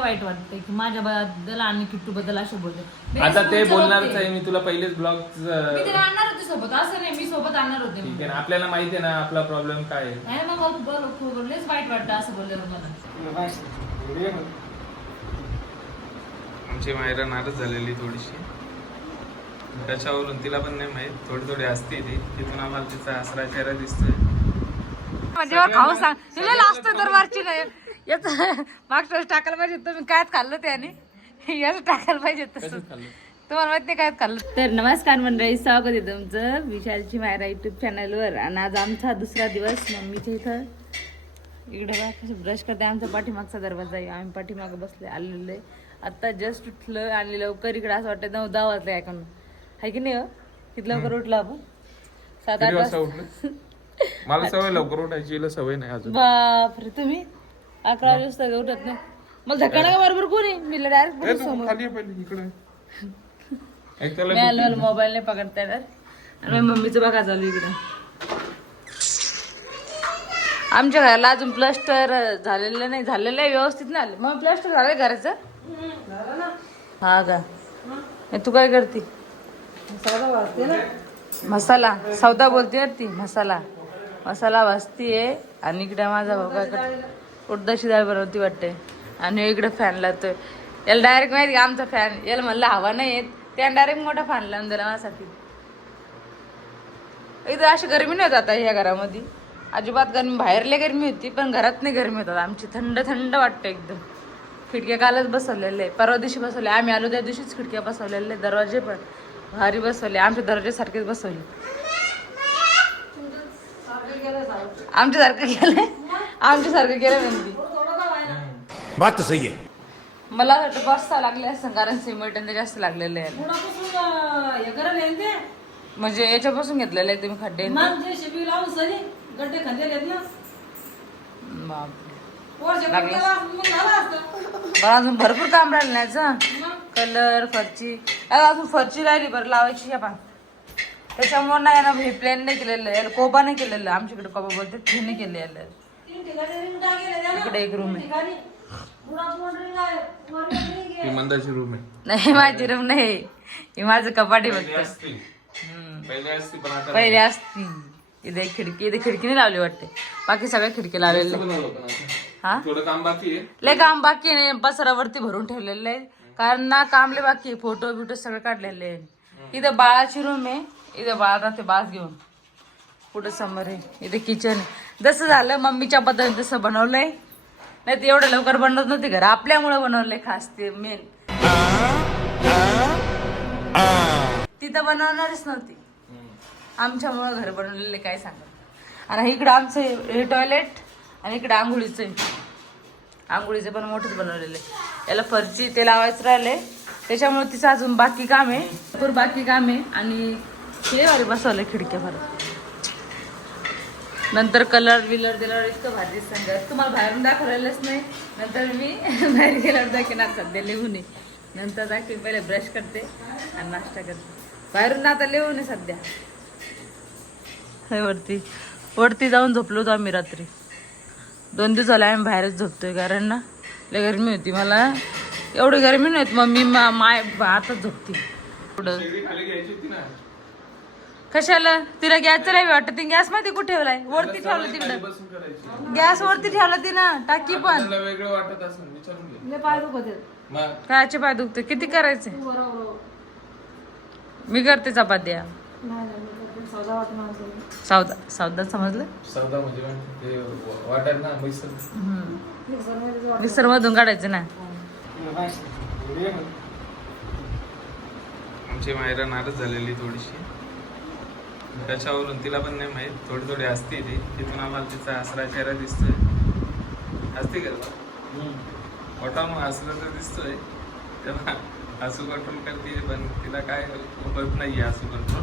वाईट वाटतंय की माझ्या बद्दल आणि किट्टू बद्दल असं बोलतो. आता ते बोलणारच आहे. मी तुला पहिलेच ब्लॉग मी तिला आणणार होते सोबत, असं नाही मी सोबत आणणार होते. ठीक आहे ना, आपल्याला माहिती आहे ना आपला प्रॉब्लेम काय आहे. नाही मग बोललेच वाईट वाटतं असं बोलल्यावर मला. आमची मायरा नाराज झालेली थोडीशी, त्याच्यावरून तिला पण नाही माहित, थोडी थोडी असते ती. तिथून आम्हाला तिचा हसरा चेहरा दिसतोय. जेव्हा खाऊ सांग तिला लास्ट दरबारची नाही याच मागच्या वेळेस टाकायला पाहिजे. तुम्ही काय खाल्लं त्याने याच टाकायला पाहिजे तसं. तुम्हाला माहित नाही काय खाल्लं. तर नमस्कार मंडळी, स्वागत आहे तुमचं विशालची मायरा युट्यूब चॅनलवर. आणि आज आमचा दुसरा दिवस मम्मीच्या इथं. इकडे बा कसं ब्रश करते. आमचा पाठीमागचा दरवाजा आहे, आम्ही पाठीमागं बसले आलेलो आहे. आता जस्ट उठलं आणि लवकर इकडे असं वाटतं 9-10 वाजले ऐकून आहे की नाही. हो किती लवकर उठलं आपण, 7-8 वाजता. मला सवय लवकर उठायची, सवय नाही अजून. बापरे, तुम्ही 11 वाजता उठत नाही. मला धक्का का बरोबर कोणी मी डायरेक्ट मोबाईल नाही पकडता येणार. आणि मम्मीचं बघा चालू इकडे. आमच्या घराला अजून प्लास्टर झालेलं नाही, झालेलं आहे व्यवस्थित नाही. मग प्लास्टर झालंय घराचं. हा का, तू काय करते. मसाला सौदा बोलते ती. मसाला भाजतीये. आणि इकडे माझा भाऊ काय करतो, उडदाची डाळ बनवती वाटते. आणि इकडे फॅन लावतोय. याला डायरेक्ट माहिती का आमचा फॅन, याला म्हणलं हवा नाही येत, त्याने डायरेक्ट मोठा फॅन लावून दिला माझ्यासाठी. इथं अशी गरमी नाही होत आता ह्या घरामध्ये, अजिबात गरमी. बाहेर लय गरमी होती पण घरात नाही गरमी होतात. आमची थंड थंड वाटतं एकदम. खिडक्या कालच बसवलेले आहे, परवा दिवशी बसवले. आम्ही आलो त्या दिवशीच खिडक्या बसवलेले, दरवाजे पण भारी बसवले. आमच्या दरवाजेसारखेच बसवले. आमच्यासारखं केलं म्हणजे बात तो सही आहे. मला वाटतं बसता लागले असं, कारण सिमेंट जास्त लागलेलं आहे. म्हणजे याच्यापासून घेतलेलं आहे तुम्ही खड्डे. अजून भरपूर काम राहिलं नाही. कलर फरची अजून फरची राहिली बरं लावायची. आपण त्याच्यामुळे नाही ना हे प्लेन नाही केलेलं, याला कोबा नाही केलेलं. आमच्याकडे कोबा बोलते, ते नाही केलं याला. इकडे एक रूम आहे. मंदाची रूम आहे. नाही माझी रूम नाही, हे माझं कपाटी बघत. पहिले असती. इथे खिडकी नाही लावली वाटते, बाकी सगळ्या खिडकी लावलेले. हा थोडं काम बाकी आहे, लय काम बाकी आहे. पसरावरती भरून ठेवलेलं आहे, कारण ना काम लय बाकी आहे. फोटो बिटो सगळं काढलेले आहे. इथं बाळाची रूम आहे, इथं बाळा राहते बास घेऊन. पुढे समोर आहे, इथे किचन आहे. जसं झालं मम्मीच्या पद्धतीने तसं बनवलंय. नाही तर एवढं लवकर बनवत नव्हती घर, आपल्यामुळे बनवलंय खास. ते मेन तिथं बनवणारच नव्हती, आमच्यामुळं घर बनवलेले काय सांगत. आणि इकडं आमचं हे टॉयलेट आणि इकडं आंघोळीचं आहे. आंघोळीचं पण मोठंच बनवलेलं आहे. याला फरची ते लावायचं राहिले, त्याच्यामुळे तिचं अजून बाकी काम आहे, भरपूर बाकी काम आहे. आणि हे वारे बसवलं खिडक्या भरत. नंतर कलर विलर दिल्यावर इतकं भाजी सांगत तुम्हाला बाहेरून दाखवलेलंच नाही. नंतर मी बाहेर गेल्यावर दाखवणार सध्या लिहून ये. नंतर दाखवेन, पहिले ब्रश करते आणि नाश्ता करते. बाहेरून आता लिहून आहे सध्या. वरती जाऊन झोपलो होतो आम्ही रात्री. 2 दिवस झाले आम्ही बाहेरच झोपतोय, कारण ना लय गरमी होती. मला एवढी गरमी नाही होत, मग मी माय आताच झोपते. पुढं कशाला तिला गॅसचं नाही वाटत. गॅस मध्ये कुठे ठेवलाय, वरती ठेवलं तिकडं. गॅस वरती ठेवलं ती ना, टाकी पण. वेगळं वाटत असेल, पाय दुखते. कायचे पाय दुखते, किती करायचे. मी करते चपात्या. सौदा समजलं. सौदा म्हणजे वाटत ना, मिक्सर मधून काढायचं ना. आमची मायरा नाराज झालेली थोडीशी, त्याच्यावरून तिला पण नाही माहित, थोडी थोडी असते ती. तिथून आम्हाला तिचा हसरा चेहरा दिसतोय. असते का मोठा मग हसलं तर दिसतोय, तेव्हा हसू कंट्रोल करते. पण तिला काय होत नाहीये हसू कंट्रोल.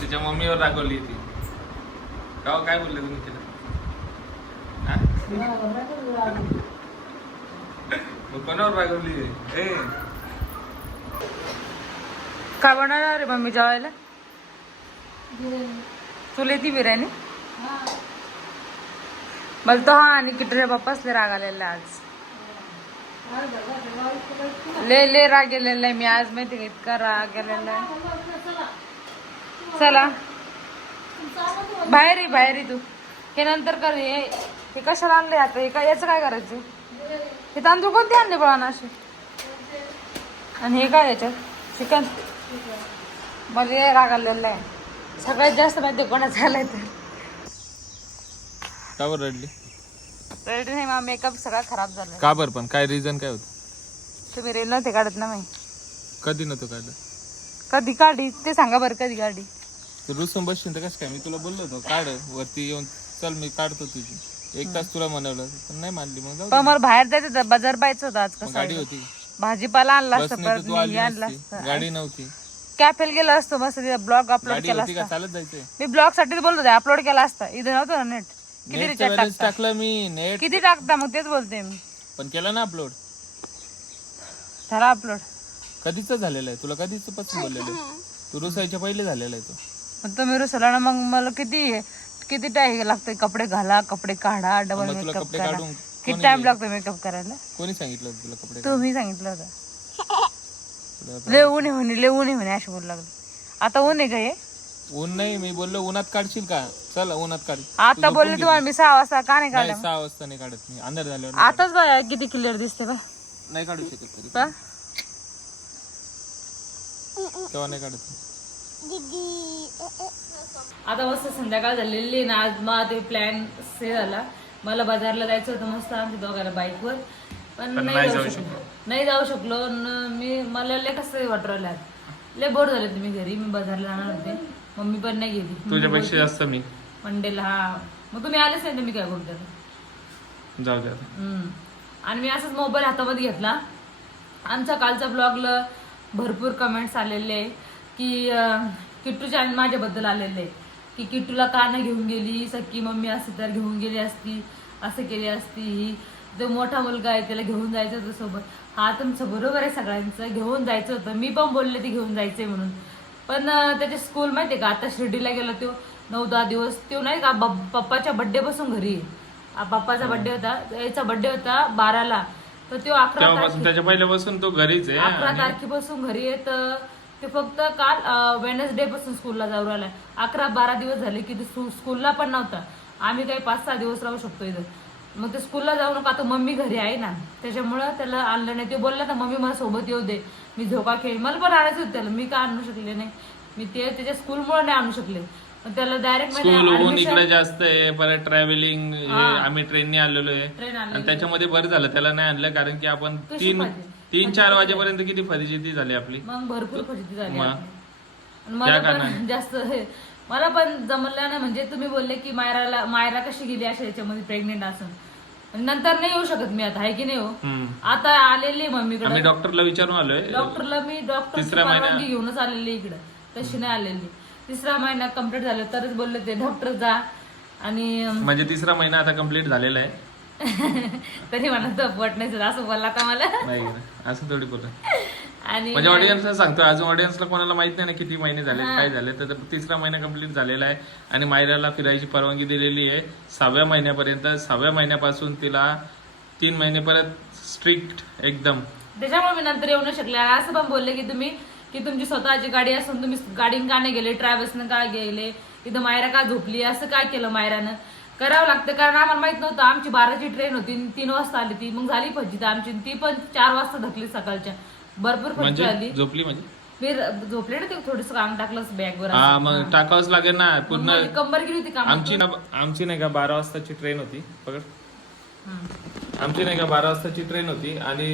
तिच्या मम्मीवर रागवली ती. काय बोलले तुम्ही तिला. मग कोणावर रागवली. काय बनवणार रे मम्मी जेवायला. तुला ती बिर्याणी मला तो हा आणि किटरे बाप्पाच लय राग आलेला आज. ले राग गेलेला आहे मी आज, माहिती का इतका राग गेलेला आहे. चला बाहेर तू हे नंतर कर. हे कशाला आणले आता? हे काय याचं काय करायचं? हे तांदूळ कोणते आणले बळा असे? आणि हे काय याच्यात चिकन? मला राग आलेला आहे सगळ्यात जास्त. माहिती कोणाचं आलंय तर का बरं रडली? रेडी नाही मग मेकअप सगळा खराब झाला. का बरं? पण काय रिझन काय होतं? तुम्ही रेल नव्हते काढत ना? मी कधी नव्हतं काढलं. कधी काढी ते सांगा बरं. कधी काढी? तू रुसून बसशील तर कसं काय? मी तुला बोललो होतो काढ वरती येऊन, चल मी काढतो तुझी. 1 तास तुला म्हणवलं पण नाही मानली. मग जाऊ दे. पण मला बाहेर जायचं होतं, बाजार पाहायचं होतं आज. मग कसं गाडी होती, भाजीपाला आणला असतं, बसने तर परत तू आली मी आणला नसती. असतं. गाडी नव्हती. कॅफेल गेला असतो मस्त, ब्लॉग अपलोड गाडी केला होती का? असता. चालत जायचंय. मी ब्लॉग साठी बोलत होते, अपलोड केला असता. इथं नव्हतं ना नेट. किती नेटचं रिचार्ज बॅलन्स टाकता? टाकलं मी. नेट किती टाकता? मग तेच बोलते मी. पण केलं ना अपलोड. झाला अपलोड. कधीच झालेलं आहे. तुला कधीच पासून बोललेलं आहे. तू रुसायच्या पहिले झालेला आहे तो. मग तुम्ही रुसला ना, मग मला किती टाइम लागतोय? कपडे घाला, कपडे काढा, डबल मग तुला मेकअप कपडे करा. काढून किती टाइम लागतो मेकअप करायला? कोणी सांगितलं होतं तुला कपडे तुम्ही सांगितलं होतं. काढायला? लय ऊन आहे अशी बोलू लागलं. आता ऊन आहे का हे? ऊन नाही, मी बोललो उन्हात काढशील का? चल उन्हात काढ. आता बोलले तुम्हाला मी 6 वाजता का नाही नाही, काढलं? 6 वाजता नाही काढत मी. अंधार झाल्यावर आताच बघा किती क्लिअर दिसते बा. नाही काढू शकत तरी. बा. तेव्हा नाही काढत. आता मस्त संध्याकाळ झालेली ना. आज मग ते प्लॅन से झाला. मला बाजारला जायचं होतं मस्त आमच्या दोघांना बाईकवर, पण नाही जाऊ शकलो. मला लय कसं वाटलं, लय बोर झाले तुम्ही घरी. मी बाजारला जाणार होते, मम्मी पण नाही गेली. तुझ्यापेक्षा जास्त मी मंडेला. हा मग तुम्ही आलेच नाही, तुम्ही काय करू त्याला? जाऊ द्या. आणि मी असंच मोबाईल हातामध्ये घेतला. आमच्या कालच्या ब्लॉगला भरपूर कमेंट्स आलेले की किट्टूच्या आणि माझ्याबद्दल आलेले की किट्टूला का नाही घेऊन गेली? सख्खी मम्मी असती तर घेऊन गेली असती, असं केली असती. ही जो मोठा मुलगा आहे त्याला घेऊन जायचं होतं सोबत. हा तुमचं बरोबर आहे, सगळ्यांचं घेऊन जायचं होतं. मी पण बोलले ते घेऊन जायचंय म्हणून. पण त्याची स्कूल माहिती आहे का? आता शिर्डीला गेला तो 9-10 दिवस. तो नाही का पप्पाच्या बड्डे पासून घरी आहे. पप्पाचा बड्डे होता, याचा बड्डे होता 12ला, तर तो 11 त्याच्या पहिल्यापासून तो घरीच आहे. 11 तारखेपासून घरी आहे. तर ते फक्त काल वेडनेसडे पासून स्कूलला जाऊ राहिलाय. 11-12 दिवस झाले की स्कूलला पण नव्हता. आम्ही काही 5-6 दिवस राहू शकतो इथं. मग ते स्कूलला जाऊ नका, आता मम्मी घरी आहे ना, त्याच्यामुळं त्याला आणलं नाही. ते बोलला ना मम्मी मला सोबत येऊ दे, मी झोका खेळ. मला पण आणायचं होतं त्याला, मी का आणू शकले नाही. मी त्याच्या स्कूलमुळे नाही आणू शकले. त्याला डायरेक्ट स्कूल इकडे जास्त आहे, परत ट्रॅव्हलिंग आम्ही ट्रेनने आलेलो आहे. आणि त्याच्यामध्ये बरं झालं त्याला नाही आणलं, कारण की आपण 3-4 वाजेपर्यंत किती फजिती झाली आपली. मग भरपूर फजिती झाली. मला पण जास्त मला पण जमलं नाही. म्हणजे तुम्ही बोलले की मायरा कशी गेली अशा याच्यामध्ये प्रेग्नेंट असून, नंतर नाही येऊ शकत मी आता, आहे की नाही हो? आता आलेली मम्मीकडे. आम्ही डॉक्टरला विचारून आलोय. मी डॉक्टरची परवानगी घेऊनच आलेली इकडे, तशी नाही आलेली. 3रा महिना कम्प्लीट झाला तरच बोलले ते डॉक्टर जा. आणि म्हणजे 3रा महिना आता कम्प्लीट झालेला आहे. तरी मला झोपवत नाही असं बोलला का मला? नाही असं थोडी बोल. आणि म्हणजे ऑडियन्सला सांगतो, अजून ऑडियन्सला कोणाला माहित नाही ना किती महिने झाले काय झाले. तर 3रा महिना कम्प्लीट झालेला आहे. आणि मायराला फिरायची परवानगी दिलेली आहे 6व्या महिन्यापर्यंत. 6व्या महिन्यापासून तिला 3 महिने परत स्ट्रिक्ट एकदम. त्याच्यामुळे मी नंतर येऊ नाही शकले. असं पण बोलले की तुमची स्वतःची गाडी असून तुम्ही गाडीने का नाही गेले, ट्रॅव्हल्सनं का गेले, तिथं मायरा का झोपली, असं काय केलं मायरानं? करावं लागतं, कारण आम्हाला माहित नव्हतं. आमची 12ची ट्रेन होती, 3 वाजता आली ती. मग झाली फजिती आमची. ती पण 4 वाजता धकली सकाळच्या. भरपूर फजिती झाली. झोपली म्हणजे मी झोपले ना, ते थोडस काम टाकलं बॅगवर. हा मग टाकावंच लागेल ना पूर्ण. कंबर गेली होती काम. आमची नाही का 12 वाजताची ट्रेन होती. पकड. आमची नाही का 12 वाजताची ट्रेन होती आणि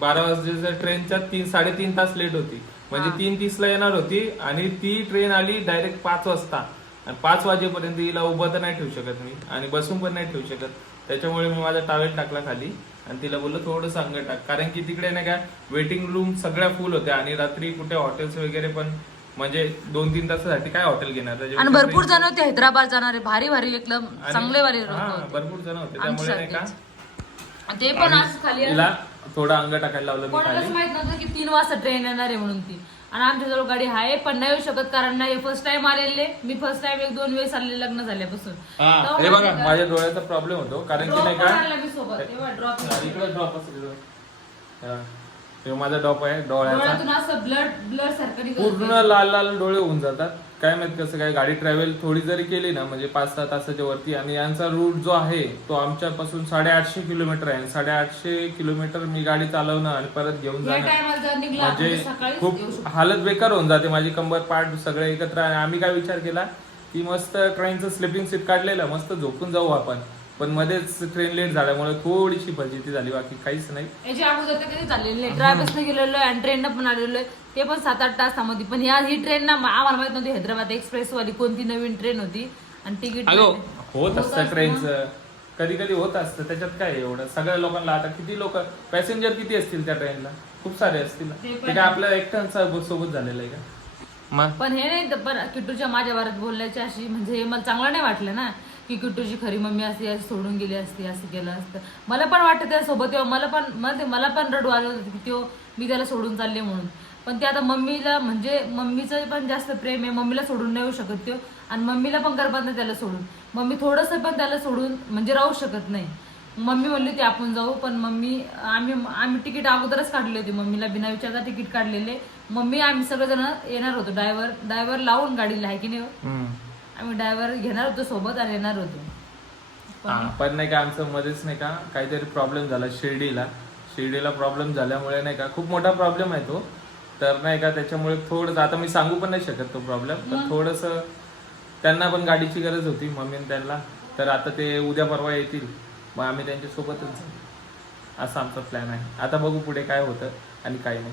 12 वाजताच्या ट्रेनच्या 3-3.5 तास लेट होती. म्हणजे 3:30ला येणार होती आणि ती ट्रेन आली डायरेक्ट 5 वाजता. आणि 5 वाजेपर्यंत हिला उभं तर नाही ठेवू शकत मी, आणि बसून पण नाही ठेवू शकत. त्याच्यामुळे मी माझा टॉवेल टाकला खाली आणि तिला बोललो थोडंसं अंग टाक, कारण की तिकडे नाही का वेटिंग रूम सगळ्या फुल होत्या. आणि रात्री कुठे हॉटेल्स वगैरे पण, म्हणजे 2-3 तासासाठी काय हॉटेल घेणार. आणि भरपूर जण होते हैदराबाद जाणारे, भारी एकदम चांगले भारी. भरपूर जण होते, त्यामुळे नाही का ते पण आज खाली तिला थोडं अंग टाकायला लावलं मी खाली. माहित नव्हतं की 3 वाजता ट्रेन येणार आहे म्हणून ती. आणि आमच्याजवळ गाडी आहे पण नाही येऊ शकत कारण नाही फर्स्ट टाइम आलेले. मी फर्स्ट टाइम 1-2 वेळेस आलेले लग्न झाल्यापासून. हे बघा माझ्या डोळ्याचा प्रॉब्लेम होतो कारण की नाही का मी सोबत तेव्हा ड्रॉप इकडे ड्रॉप असेल. माझा डॉप आहे डोळ्याचा असं ब्लड सारखं पूर्ण लाल लाल डोळे होऊन जातात. काय माहित कसं काय. गाडी ट्रॅव्हल थोडी जरी केली ना म्हणजे 5-6 तासाच्या वरती आणि यांचा रूट जो आहे तो आमच्यापासून 850 किलोमीटर आहे. 850 किलोमीटर मी गाडी चालवणं आणि परत घेऊन जाणं म्हणजे खूप हालत बेकार होऊन जाते. माझी कंबर पाठ सगळे एकत्र. आम्ही काय विचार केला की मस्त ट्रेनचं स्लिपिंग सीट काढलेलं मस्त झोपून जाऊ आपण. पण मध्येच ट्रेन लेट झाल्यामुळे थोडीशी फजिती झाली बाकी काहीच नाही. याच्या अगोदर ते कधी झालेलं नाही. ट्रॅव्हल्सने गेलेलो आहे आणि ट्रेननं पण आलेलो आहे ते पण 7-8 तासामध्ये. पण ही ट्रेन ना आम्हाला माहित नव्हती हैदराबाद एक्सप्रेस वाली कोणती नवीन ट्रेन होती आणि तिकीट होत असतं ट्रेनचं कधी कधी होत असतं. त्याच्यात काय एवढं सगळ्या लोकांना. आता किती लोक पॅसेंजर किती असतील त्या ट्रेनला. खूप सारे असतील. ते काय आपल्या एकट्यांचा सोबत झालेलं आहे का. पण हे नाही पण किट्टूच्या माझ्या बारात बोलण्याची अशी म्हणजे मला चांगलं नाही वाटलं ना की किट्टूची खरी मम्मी असती सोडून गेली असती असं केलं असतं. मला पण वाटतं त्यासोबत मला पण रडू आलं होतं की तो मी त्याला सोडून चालले म्हणून. पण ते आता मम्मीला म्हणजे मम्मीचं पण जास्त प्रेम आहे. मम्मीला सोडून नाही येऊ शकत तो आणि मम्मीला पण गर्भात नाही त्याला सोडून. मम्मी थोडंसं पण त्याला सोडून म्हणजे राहू शकत नाही. मम्मी म्हणली होती आपण जाऊ पण मम्मी आम्ही तिकीट अगोदरच काढले होते. मम्मीला बिना विचारता तिकीट काढलेले. मम्मी आम्ही सगळेजण येणार होतो. ड्रायव्हर लावून गाडीला आहे की नाही. आम्ही ड्रायव्हर घेणार होतो सोबत आणि येणार होतो. पण नाही का आमचं मध्येच नाही का काहीतरी प्रॉब्लेम झाला शिर्डीला प्रॉब्लेम झाल्यामुळे नाही का खूप मोठा प्रॉब्लेम आहे तो. तर नाही का त्याच्यामुळे थोडंसं आता मी सांगू पण नाही शकत तो प्रॉब्लेम. पण थोडंसं त्यांना पण गाडीची गरज होती मम्मी त्यांना. तर आता ते उद्या परवा येतील मग आम्ही त्यांच्या सोबतच जाऊ असा आमचा प्लॅन आहे. आता बघू पुढे काय होतं आणि काय नाही.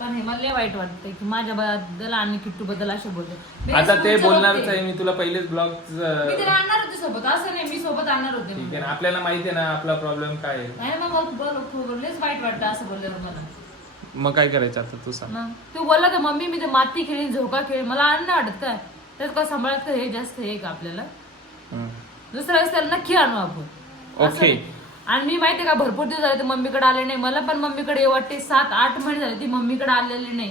पण हे मला वाईट वाटतंय की माझ्या बद्दल आणि किट्टू बद्दल असे बोलतो. आता ते बोलणारच आहे. मी तुला पहिलेच ब्लॉग मी तिला आणणार होते सोबत असं नाही मी सोबत आणणार होते. ठीक आहे ना आपल्याला माहिती आहे ना आपला प्रॉब्लेम काय आहे. नाही मग बोललेच वाईट वाटतं असं बोलल्यावर मला. मग काय करायचं आता तू सांग. तू बोलला तर मम्मी मी ते माती खेळीन झोका खेळ मला आणणं वाटत काय त्यात काय सांभाळत का हे जास्त हे का आपल्याला. दुसऱ्या वेळेस त्याला नक्की आणू आपण. ओके. आणि मी माहितीये का भरपूर दिवस झाले ते मम्मीकडे आले नाही. मला पण मम्मीकडे वाटते 7-8 महिने झाले ती मम्मीकडे आलेली नाही.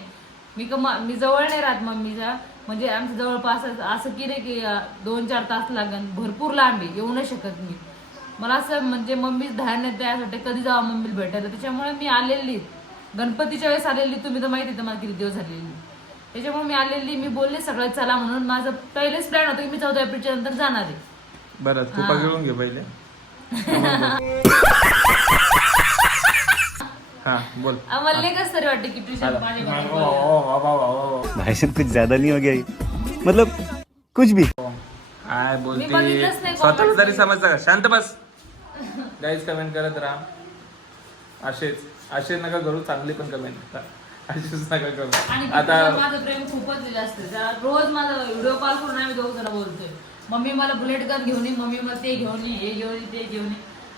मी जवळ नाही राहत मम्मीचा म्हणजे आमच्या जवळपास असं की नाही की 2-4 तास लागन भरपूर लांब आहे येऊ नाही शकत मी. मला असं म्हणजे मम्मीच धार नाही त्यासाठी कधी जावा मम्मीला भेटायला. त्याच्यामुळे मी आलेली गणपतीच्या वेळेस आलेली. तुम्ही तर माहिती आहे मला किती दिवस झालेली. त्याच्यामुळे मी आलेली मी बोलले सगळ्यात चला म्हणून. माझं पहिलेच प्लॅन होतं की मी 14 एप्रिलच्या नंतर जाणार आहे. बरं तू पकडून घे पहिले. हा बोल. आम्हाला कसं तरी वाटतं की ट्युशन भाई साहब कुछ ज्यादा नहीं हो गया मतलब कुछ भी. काय बोलते स्वतःच तरी समजतं का. शांत बस. गाईज कमेंट करत राहा. असेच नका करू. चांगली पण कमेंट करा. असेच नका करू. आता माझं प्रेम खूपच जास्त. रोज माझा व्हिडिओ कॉल करून आम्ही 2 जण बोलतोय. मम्मी मला बुलेट गन घेऊन ये मम्मी मला ते घेऊन ये हे घेऊन ये ते घेऊन ये.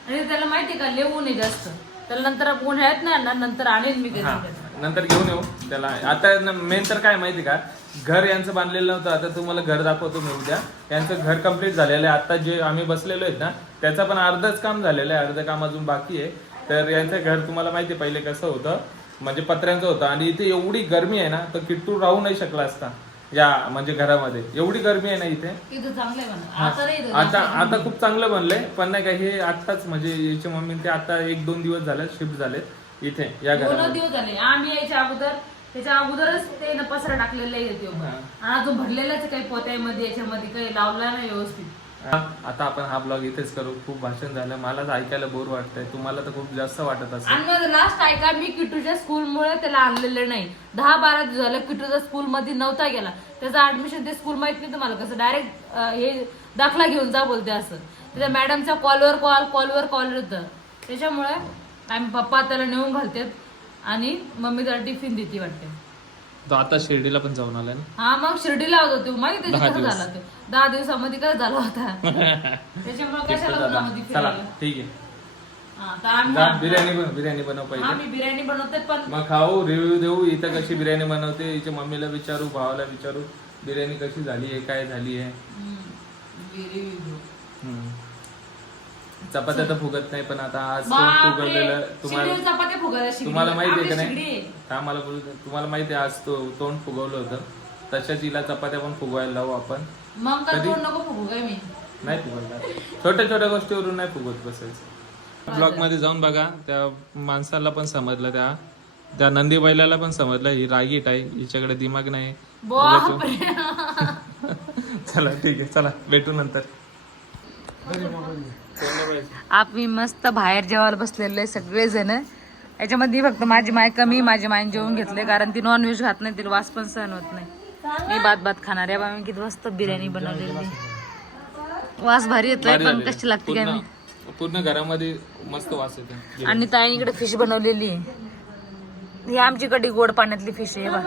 आणि त्याला माहिती का लेवू नये जास्त. त्याला नंतर उन्हाळ्यात नाही आणणार नंतर आणेल मी नंतर घेऊन येऊ त्याला. आता मेन तर काय माहिती का घर यांचं बांधलेलं नव्हतं. आता तुम्हाला घर दाखवतो मी उद्या. यांचं घर कम्प्लीट झालेलं आहे. आता जे आम्ही बसलेलो आहेत ना त्याचं पण अर्धच काम झालेलं आहे. अर्ध काम अजून बाकी आहे. तर यांचं घर तुम्हाला माहिती आहे पहिले कसं होतं म्हणजे पत्र्यांचं होतं. आणि इथे एवढी गरमी आहे ना तर किट्टू राहू नाही शकला असता या म्हणजे घरामध्ये. एवढी गरमी आहे ना इथे. आता खूप चांगलं बनलंय. पण नाही का हे आताच म्हणजे याची मम्मी ते आता 1-2 दिवस झाले शिफ्ट झालेत इथे या घरात. 2 दिवस झाले. आम्ही यायच्या अगोदर त्याच्या अगोदरच ते पसरा टाकलेला आहे. आणि अजून भरलेलाच काही पोत्यामध्ये याच्यामध्ये काही लावला नाही व्यवस्थित. आता आपण हा ब्लॉग इथेच करू. खूप भाषण झालं. मलाच ऐकायला बोर वाटतंय. तुम्हाला तर खूप जास्त वाटत असेल. आणि लास्ट ऐका मी किट्टूच्या स्कूलमुळे त्याला आणलेलं नाही. 10-12 दिवस झालं किट्टूच्या स्कूल मध्ये नव्हता गेला. त्याचं ऍडमिशन ते स्कूल माहित नाही तुम्हाला कसं डायरेक्ट हे दाखला घेऊन जा बोलते असं. त्याच्या मॅडमच्या कॉलवर कॉल होतं. त्याच्यामुळे आम्ही पप्पा त्याला नेऊन घालतात आणि मम्मी त्याला टिफिन देते वाटते. तो आता शिर्डीला पण जाऊन आला ना. हा मग शिर्डीला होता तो माहिती कसं झाला तो 10 दिवसामध्ये काय झाला होता. त्याच्यामुळे कशाला उन्हामध्ये फिरायला. ठीक आहे. बिर्याणी बनव पहिले. आम्ही बिर्याणी बनवते पण मग खाऊ रिव्ह्यू देऊ. इथं कशी बिर्याणी बनवते हिच्या मम्मीला विचारू भावाला विचारू बिर्याणी कशी झाली आहे काय झाली आहे. चपात्या तर फुगत नाही, पण आता आज तोंड फुगवलेलं तुम्हाला माहिती आहे का नाही? तुम्हाला माहिती आहे आज तो तोंड फुगवलं होतं, तशाच हिला चपात्या पण फुगवायला लावू आपण. मग का तोंड नको फुगू काय मी? नाही फुगवणार, छोट्या छोट्या गोष्टीवरून नाही फुगवत बसायचं. ब्लॉग मध्ये जाऊन बघा, त्या माणसाला पण समजलं, त्या नंदी बैलाला पण समजलं ही रागीट आहे, हिच्याकडे दिमाग नाही. चला ठीक आहे, चला भेटू नंतर. आम्ही मस्त बाहेर जेवायला बसलेले सगळेजण. याच्यामध्ये फक्त माझी माय कमी, माझी मायने जेवून घेतले कारण ती नॉनव्हेज खात नाही, तिला वास पण सहन होत नाही. मी भात खाणार आहे. मी किती मस्त बिर्याणी बनवलेली, वास भारी येतोय, पण कशी लागते काय मी. पूर्ण घरामध्ये मस्त वास येतो. आणि ताईकडे फिश बनवलेली आहे. ही आमची कधी गोड पाण्यातली फिश आहे बा.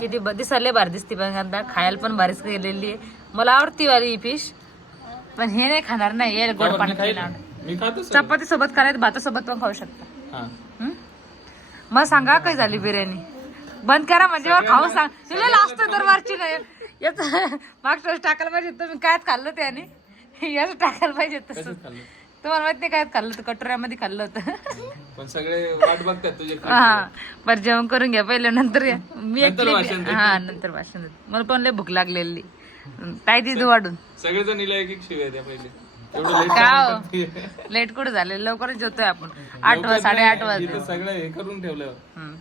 किती दिसायला भारी दिसते, पण आता खायला पण भारीच केलेली आहे. मला आवडती वाली ही फिश, पण हे नाही खाणार नाही, हे गोड पाण्यातली. मी खातो चपाती सोबत करायचं, भातासोबत पण खाऊ शकता. मग सांगा काय झाली बिर्याणी? बंद करा म्हणजे खाऊ सांग. तुला लास्ट दरबारची नाही याच मागच्या वेळेस टाकायला पाहिजे. तुम्ही काय खाल्लं त्याने, याच टाकायला पाहिजे तसं. तुम्हाला माहित नाही काय खाल्लं तर कटोऱ्यामध्ये खाल्लं होतं. पण सगळे वाट बघतात तुझे. हा बरं, जेवण करून घ्या पहिले, नंतर या. मी हा नंतर भाषण. मला पण लय भूक लागलेली. काय दिदू वाढून सगळेजण हिला एक एक शिव्या द्या पहिले. लेट कुठे झाले, लवकरच जेवतोय आपण. 8 वाजता 8:30 वाजता. सगळं हे करून ठेवलं.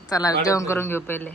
चला जेवण करून घेऊ पहिले.